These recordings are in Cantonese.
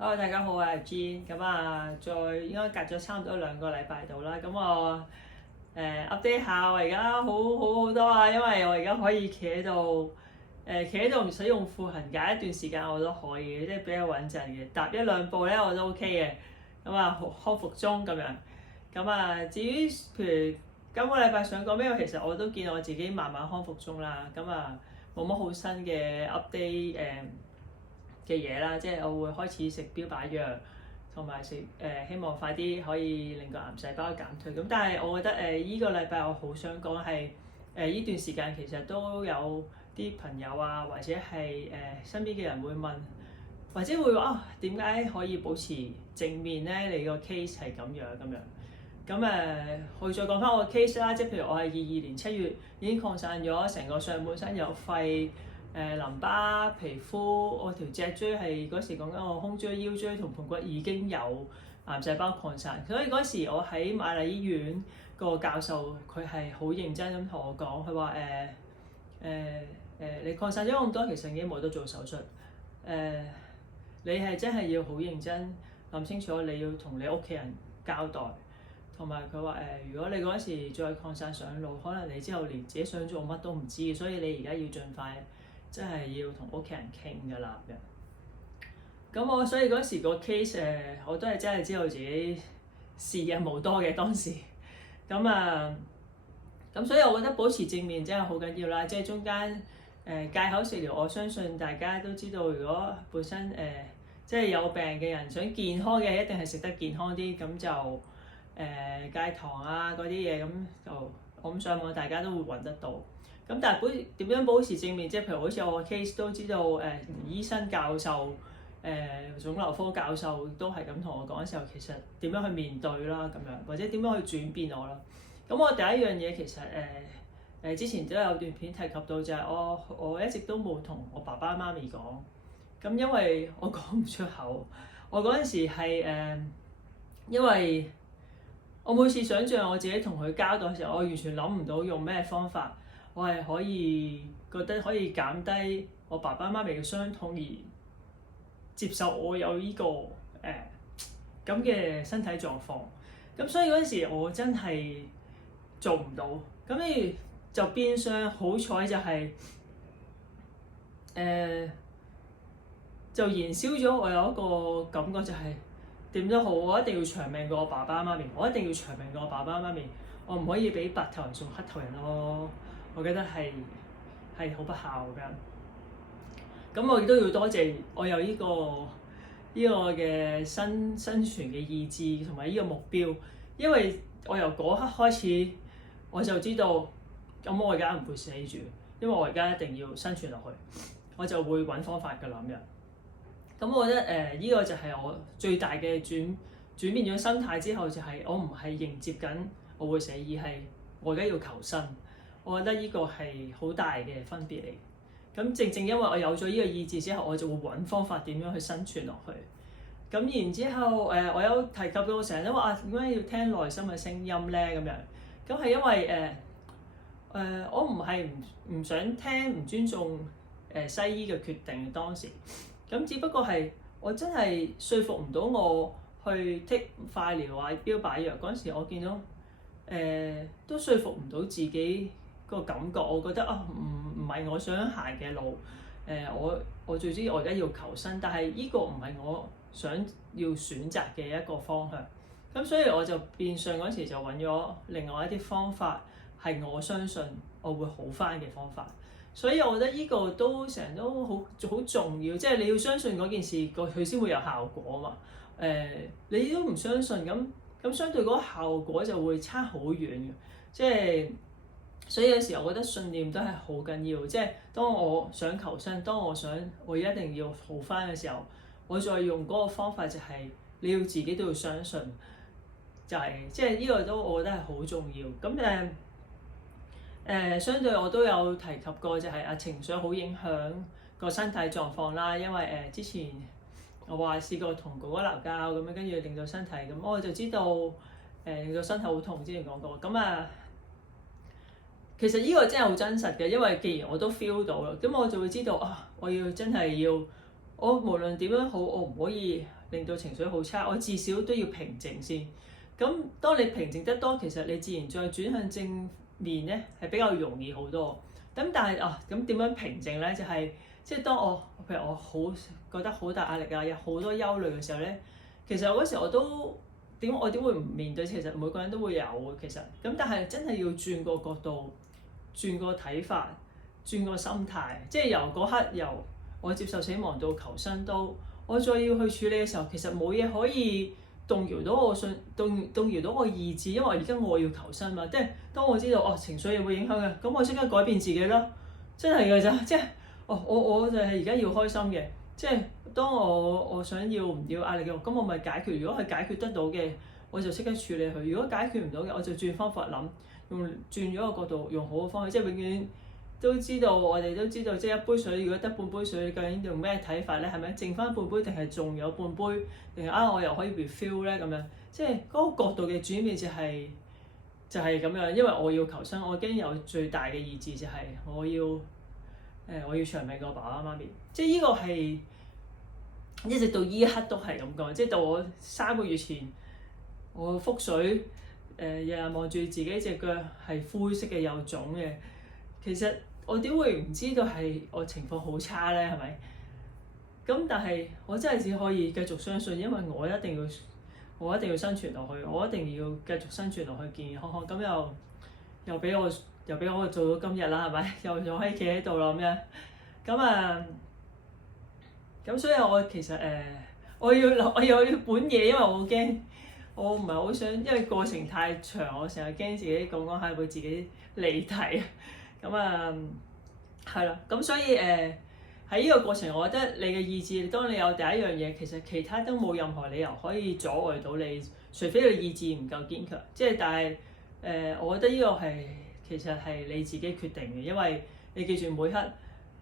Hello，大家好，我係 Jean。咁啊，再應該隔咗差唔多2個禮拜度啦。咁我update 下，我而家好多啊，因為我而家可以企喺度，企喺度唔使用負衡架一段時間我都可以，即係比較穩陣嘅。踏1-2步咧我都 OK 嘅。咁啊，康復中咁樣。咁啊，至於譬如今個禮拜想講咩，其實我都見我自己慢慢康復中啦。咁啊，冇乜好新嘅 update 嘅嘢啦，即係我會開始食標靶藥，同埋食希望快啲可以令個癌細胞減退。咁但係我覺得依個禮拜我好想講係呢段時間其實都有啲朋友啊，或者係身邊嘅人會問，或者會話點解可以保持正面咧？你個 case 係咁樣。咁我再講翻我個 case 啦，即係譬如我係22年7月已經擴散咗成個上半身有肺。淋巴、皮膚，我條脊椎係嗰時講緊我胸椎、腰椎同盤骨已經有癌細胞擴散，所以嗰時我喺瑪麗醫院個教授佢係好認真咁同我講，佢話你擴散咗咁多，其實已經冇得做手術，你係真係要好認真諗清楚，你要同你屋企人交代，同埋佢話如果你嗰時再擴散上腦，可能你之後連自己想做乜都唔知，所以你而家要盡快。真係要同屋企人傾㗎啦咁。咁我所以嗰時個 case 我都係真係知道自己時日無多嘅當時。咁所以我覺得保持正面真係好緊要啦。即係中間戒口食療，我相信大家都知道，如果本身即係有病嘅人想健康嘅，一定係食得健康啲，咁就戒糖啊嗰啲嘢，咁就我諗上網大家都會揾得到。咁但係點樣保持正面？即係譬如好似我個 case 都知道，醫生教授、腫瘤科教授都係咁同我講嘅時候，其實點樣去面對啦咁樣，或者點樣去轉變我啦。咁我第一樣嘢其實之前都有段片提及到，就係我一直都冇同我爸爸媽咪講。咁因為我講唔出口，我嗰陣時係因為我每次想像我自己同佢交代嘅時候，我完全諗唔到用咩方法。我係可以覺得可以減低我爸爸媽咪嘅傷痛，而接受我有呢個咁嘅身體狀況。咁所以嗰陣時我真係做唔到。咁你就變相好彩就係就燃燒咗我有一個感覺，就係點都好，我一定要長命過我爸爸媽咪，我一定要長命過我爸爸媽咪，我唔可以俾白頭人送黑頭人咯。我覺得係好不孝㗎。咁我亦都要多謝我有呢個嘅生存嘅意志同埋呢個目標，因為我由嗰刻開始我就知道，咁我而家唔會死住，因為我而家一定要生存落去，我就會揾方法㗎啦咁樣。咁我覺得呢個就係我最大嘅轉變咗心態之後，就係我唔係迎接緊我會死，而係我而家要求生。我覺得呢個係好大嘅分別嚟。咁正因為我有咗呢個意志之後，我就會揾方法點樣去生存落去。咁然之後我有提及到我成日都話點解要聽內心嘅聲音咧咁樣。咁係因為我唔係唔想聽唔尊重西醫嘅決定當時。咁只不過係我真係說服唔到我去剔化療啊標靶藥嗰陣時，我見到都說服唔到自己個感覺。我覺得唔係我想行嘅路。我最主要我而家要求生，但係呢個唔係我想要選擇嘅一個方向。咁所以我就變相嗰時就揾咗另外一啲方法，係我相信我會好返嘅方法。所以我覺得呢個都成日都好重要，即係你要相信嗰件事佢先會有效果嘛。你都唔相信咁相對嗰個效果就會差好遠嘅。即係所以有時候我覺得信念都係好緊要。即係當我想求生，當我一定要好返嘅時候，我再用嗰個方法就係你要自己都要相信，就係即係呢個都我覺得係好重要。咁相對我都有提及過，就係情緒好影響個身體狀況啦。因為之前我話試過同哥哥鬧交咁樣，跟住令到身體咁，我就知道令到身體好痛。之前講過咁其實呢個真係好真實嘅，因為既然我都 feel 到啦，咁我就會知道我要真係要我無論點樣好，我唔可以令到情緒好差，我至少都要平靜先。咁當你平靜得多，其實你自然再轉向正面咧，係比較容易好多。咁但係咁點樣平靜咧？就係即係當譬如我好覺得好大壓力啊，有好多憂慮嘅時候咧，其實我嗰時我都我點會唔面對？其實每個人都會有嘅，其實咁，但係真係要轉個角度，轉個睇法，轉個心態，即係由嗰刻由我接受死亡到求生都，我再要去處理嘅時候，其實冇嘢可以動搖到我動搖到我意志，因為而家我要求生嘛。即係當我知道情緒會影響嘅，咁我即刻改變自己咯。真係㗎咋，即係我就係而家要開心嘅。即係當我想要唔要壓力嘅，咁我咪解決。如果係解決得到嘅，我就即刻處理佢；如果解決唔到嘅，我就轉方法諗，轉咗個角度，用好嘅方法。即係永遠都知道，我哋都知道，即係一杯水，如果得半杯水，你究竟用咩睇法咧？係咪剩翻半杯，定係仲有半杯？定係我又可以 refill 咧？咁樣即係嗰個角度嘅轉變就係咁樣。因為我要求生，我已經有最大嘅意志就係我要長命過爸爸媽咪。即係呢個係一直到依一刻都係咁講。即係到我3個月前，我腹水日日望住自己隻腳係灰色嘅有腫嘅，其實我點會唔知道係我情況好差咧？係咪？咁但係我真係只可以繼續相信，因為我一定要生存落去，我一定要繼續生存落去，健健康康。咁又俾我做到今日啦，係咪？又可以企喺度啦咁樣。咁所以我其實我要本嘢，因為我好驚，我唔係好想，因為過程太長，我成日驚自己講下會自己離題。係啦，咁所以喺呢個過程，我覺得你嘅意志，當你有第一樣嘢，其實其他都冇任何理由可以阻礙到你，除非你意志唔夠堅強。即係但係我覺得呢個其實係你自己決定嘅，因為你記住每刻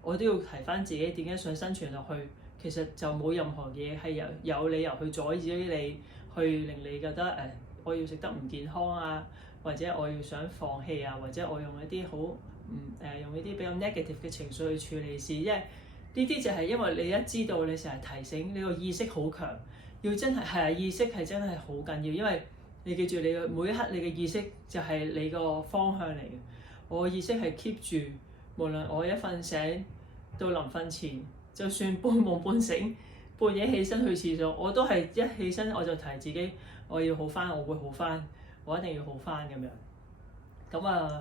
我都要提翻自己點解想生存落去，其實就冇任何嘢係有理由去阻止你，去令你覺得我要食得唔健康啊，或者我要想放棄啊，或者我用一啲用一啲比較 negative 嘅情緒去處理事，因為呢啲就係因為你一知道，你成日提醒你個意識好強，要真係意識係真係好緊要，因為你記住你每一刻你嘅意識就係你個方向嚟嘅。我意識係 keep 住，無論我一瞓醒到臨瞓前，就算半夢半醒，半夜起身去廁所，我都係一起身我就提自己我要好返，我會好返，我一定要好返咁樣。咁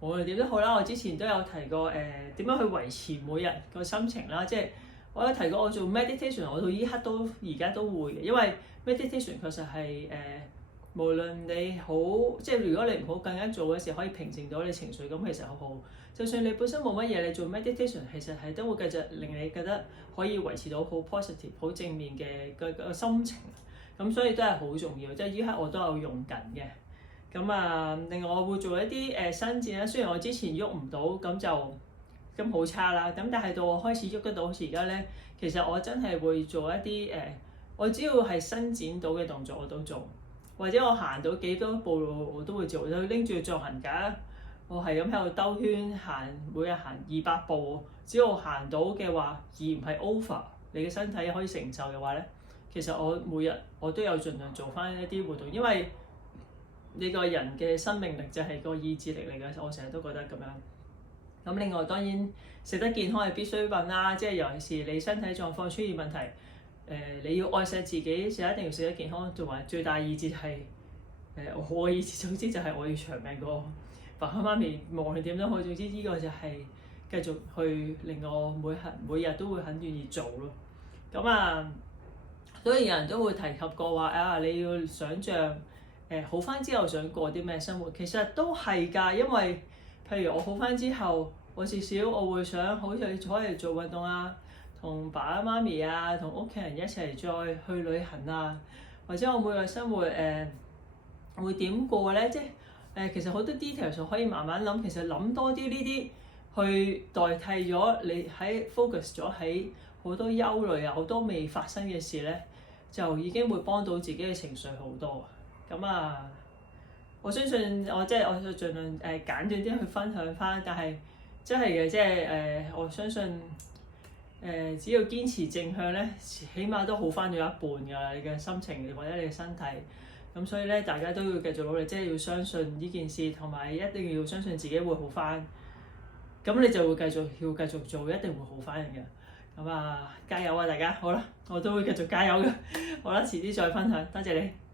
無論點都好啦，我之前都有提過點樣去維持每日個心情啦，即係我有提過我做 meditation， 我到依刻而家都會嘅，因為 meditation 確實係無論你好，即係如果你唔好更加做嘅時候，可以平靜到你情緒，咁其實好好。就算你本身冇乜嘢，你做 meditation 其實係都會繼續令你覺得可以維持到好 positive、好正面嘅個心情。咁所以都係好重要，即係依刻我都有用緊嘅。另外我會做一啲伸展啦。雖然我之前喐唔到，咁好差啦。咁但係到我開始喐得到，好似而家咧，其實我真係會做一啲我只要係伸展到嘅動作我都做，或者我行到幾多步路我都會做。就拎住壯行架，我係咁喺度兜圈行，每日行200步，只要我行到嘅話，而唔係 over 你嘅身體可以承受嘅話咧，其實我每日我都有盡量做翻一啲活動，因為你個人嘅生命力就係個意志力嚟嘅，我成日都覺得咁樣。咁另外當然食得健康係必需品啦，即係尤其是你身體狀況出現問題，你要愛惜自己，就一定要食得健康。同埋最大意志係我嘅意志，總之就係我要長命過爸爸媽咪，無論點都好，總之呢個就係繼續去令我每日都會很願意做咯。所以有人都會提及過話你要想像好返之後想過啲咩生活，其實都係㗎，因為譬如我好返之後，我至少我會想好似可以做運動啊，同爸爸媽咪啊，同屋企人一齊再去旅行啊，或者我每日生活會點過咧？即係其實好多 details 可以慢慢諗，其實諗多啲呢啲去代替咗你喺 focus 咗喺好多憂慮啊，好多未發生嘅事咧，就已經會幫到自己嘅情緒好多。我相信我就盡量簡短啲去分享翻，但係真係嘅，我相信只要堅持正向咧，起碼都好翻咗一半㗎啦，你嘅心情或者你嘅身體。咁所以咧，大家都要繼續努力，即係要相信呢件事，同埋一定要相信自己會好翻。咁你就會繼續做，一定會好翻嘅。咁啊，加油啊大家！好啦，我都會繼續加油嘅。好啦，遲啲再分享，多謝你。